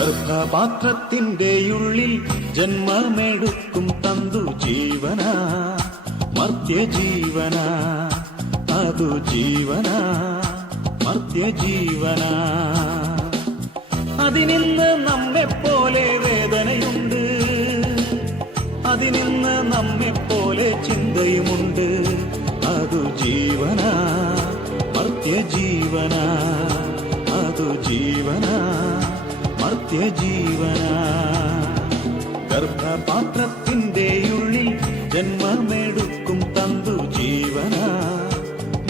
ഗർഭപാത്രത്തിന്റെ ഉള്ളിൽ ജന്മമെടുക്കും തന്തു ജീവന മർത്യജീവന അതു ജീവന മർത്യജീവന. അതിനിന്ന് നമ്മെ പോലെ വേദനയുണ്ട് അതിനിന്ന് നമ്മെ പോലെ ചിന്തയുമുണ്ട്. അതു ജീവന മർത്യജീവന അതു ജീവന. നിത്യജീവന. ഗർഭപാത്രത്തിന്റെ ഉള്ളിൽ ജന്മമെടുക്കും തന്തു ജീവന.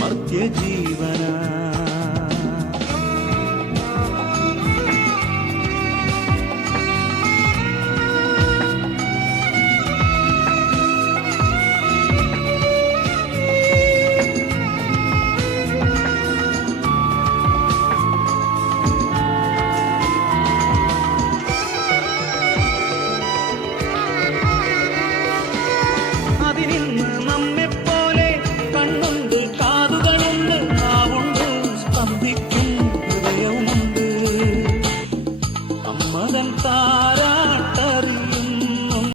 മർത്യജീവനാ. காதல் தாரா